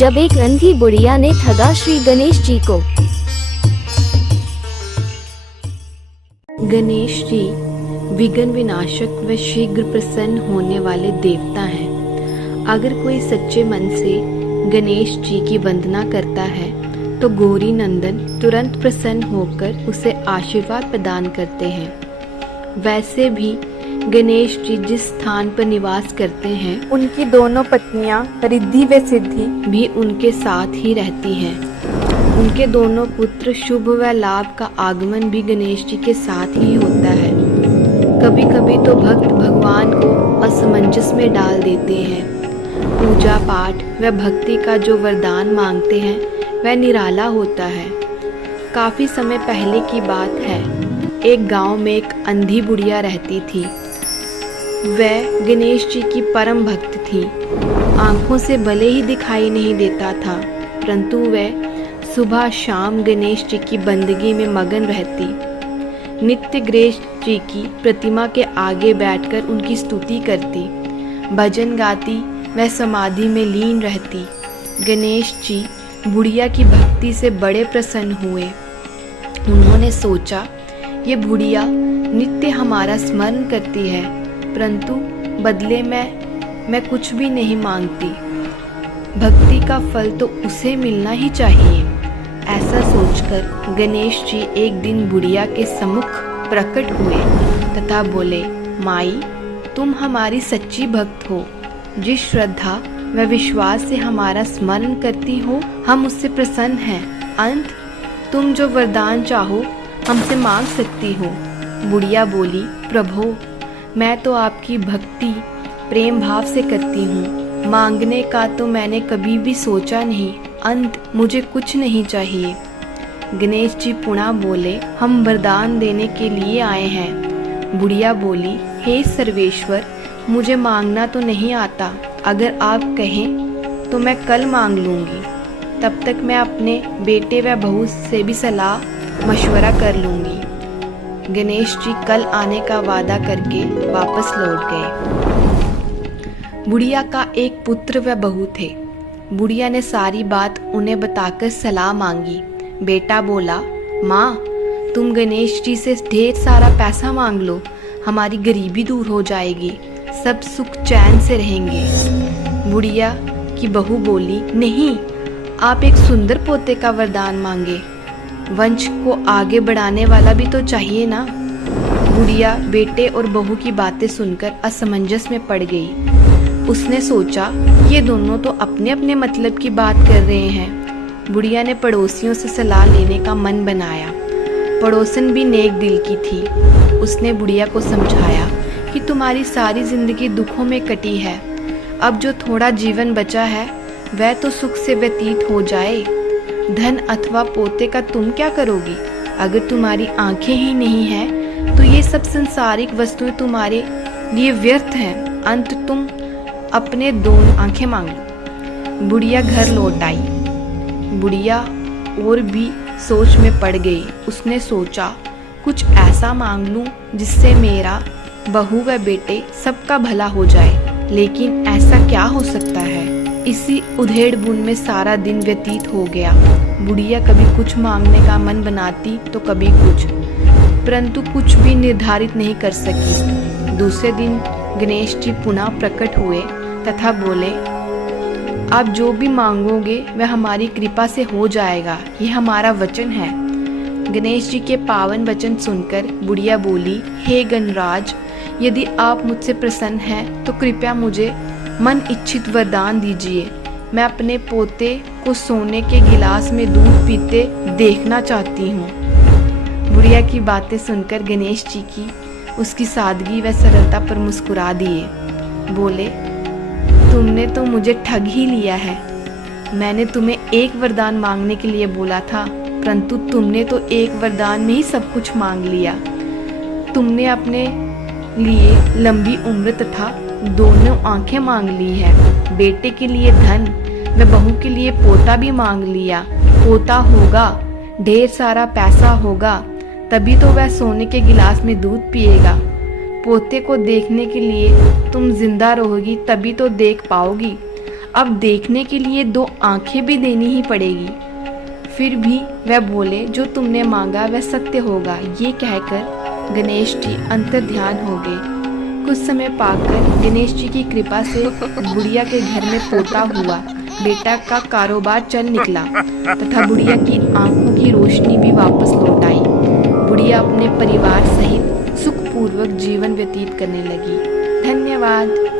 जब एक अंधी बुढ़िया ने ठगा श्री गणेश जी को। गणेश जी विघ्न विनाशक व शीघ्र प्रसन्न होने वाले देवता हैं। अगर कोई सच्चे मन से गणेश जी की वंदना करता है तो गौरी नंदन तुरंत प्रसन्न होकर उसे आशीर्वाद प्रदान करते हैं। वैसे भी गणेश जी जिस स्थान पर निवास करते हैं उनकी दोनों पत्नियां रिद्धि व सिद्धि भी उनके साथ ही रहती हैं। उनके दोनों पुत्र शुभ व लाभ का आगमन भी गणेश जी के साथ ही होता है। कभी कभी तो भक्त भगवान को असमंजस में डाल देते हैं। पूजा पाठ व भक्ति का जो वरदान मांगते हैं वह निराला होता है। काफी समय पहले की बात है। एक गांव में एक अंधी बुढ़िया रहती थी। वह गणेश जी की परम भक्त थी। आंखों से भले ही दिखाई नहीं देता था, परंतु वह सुबह शाम गणेश जी की बंदगी में मगन रहती। नित्य गणेश जी की प्रतिमा के आगे बैठकर उनकी स्तुति करती, भजन गाती व समाधि में लीन रहती। गणेश जी बुढ़िया की भक्ति से बड़े प्रसन्न हुए। उन्होंने सोचा, ये बुढ़िया नित्य हमारा स्मरण करती है, परंतु बदले में मैं कुछ भी नहीं मांगती। भक्ति का फल तो उसे मिलना ही चाहिए। ऐसा सोचकर गणेश जी एक दिन बुढ़िया के सम्मुख प्रकट हुए तथा बोले, माई, तुम हमारी सच्ची भक्त हो। जिस श्रद्धा व विश्वास से हमारा स्मरण करती हो, हम उससे प्रसन्न हैं। अंत तुम जो वरदान चाहो हमसे मांग सकती हो। बुढ़िया बोली, प्रभु, मैं तो आपकी भक्ति प्रेम भाव से करती हूँ। मांगने का तो मैंने कभी भी सोचा नहीं। अंत मुझे कुछ नहीं चाहिए। गणेश जी पुनः बोले, हम वरदान देने के लिए आए हैं। बुढ़िया बोली, हे सर्वेश्वर, मुझे मांगना तो नहीं आता। अगर आप कहें तो मैं कल मांग लूँगी। तब तक मैं अपने बेटे व बहू से भी सलाह मशवरा कर लूँगी। गणेश जी कल आने का वादा करके वापस लौट गए। बुढ़िया का एक पुत्र व बहू थे। बुढ़िया ने सारी बात उन्हें बताकर सलाह मांगी। बेटा बोला, माँ, तुम गणेश जी से ढेर सारा पैसा मांग लो, हमारी गरीबी दूर हो जाएगी, सब सुख चैन से रहेंगे। बुढ़िया की बहू बोली, नहीं, आप एक सुंदर पोते का वरदान मांगे। वंश को आगे बढ़ाने वाला भी तो चाहिए ना। बुढ़िया बेटे और बहू की बातें सुनकर असमंजस में पड़ गई। उसने सोचा, ये दोनों तो अपने अपने मतलब की बात कर रहे हैं। बुढ़िया ने पड़ोसियों से सलाह लेने का मन बनाया। पड़ोसन भी नेक दिल की थी। उसने बुढ़िया को समझाया कि तुम्हारी सारी जिंदगी दुखों में कटी है। अब जो थोड़ा जीवन बचा है वह तो सुख से व्यतीत हो जाए। धन अथवा पोते का तुम क्या करोगी? अगर तुम्हारी आंखें ही नहीं हैं तो ये सब संसारिक वस्तुएं तुम्हारे लिए व्यर्थ हैं। अंत तुम अपने दोनों आंखें मांग लो। बुढ़िया घर लौट आई। बुढ़िया और भी सोच में पड़ गई। उसने सोचा, कुछ ऐसा मांग लूं जिससे मेरा बहू व बेटे सबका भला हो जाए। लेकिन ऐसा क्या हो सकता है? इसी उधेड़-बुन में सारा दिन व्यतीत हो गया। बुढ़िया कभी कुछ मांगने का मन बनाती तो कभी कुछ, परंतु कुछ भी निर्धारित नहीं कर सकी। दूसरे दिन गणेश जी पुनः प्रकट हुए तथा बोले, आप जो भी मांगोगे वह हमारी कृपा से हो जाएगा, ये हमारा वचन है। गणेश जी के पावन वचन सुनकर बुढ़िया बोली, हे गणराज, यदि आप मुझसे प्रसन्न हैं तो कृपया मुझे मन इच्छित वरदान दीजिए। मैं अपने पोते को सोने के गिलास में दूध पीते देखना चाहती हूँ। बुढ़िया की बातें सुनकर गणेश जी की उसकी सादगी व सरलता पर मुस्कुरा दिए। बोले, तुमने तो मुझे ठग ही लिया है। मैंने तुम्हें एक वरदान मांगने के लिए बोला था, परंतु तुमने तो एक वरदान में ही सब कुछ मांग लिया। तुमने अपने लिए लंबी उम्र तथा दोनों आंखें मांग ली है। बेटे के लिए धन व बहू के लिए पोता भी मांग लिया। पोता होगा, ढेर सारा पैसा होगा, तभी तो वह सोने के गिलास में दूध पिएगा। पोते को देखने के लिए तुम जिंदा रहोगी, तभी तो देख पाओगी। अब देखने के लिए 2 आंखें भी देनी ही पड़ेगी। फिर भी वह बोले, जो तुमने मांगा वह सत्य होगा। ये कहकर गणेश जी अंतर्ध्यान हो गए। कुछ समय पाकर गणेश जी की कृपा से बुढ़िया के घर में पोता हुआ बेटा का कारोबार चल निकला तथा बुढ़िया की आंखों की रोशनी भी वापस लौट आई। बुढ़िया अपने परिवार सहित सुखपूर्वक जीवन व्यतीत करने लगी। धन्यवाद।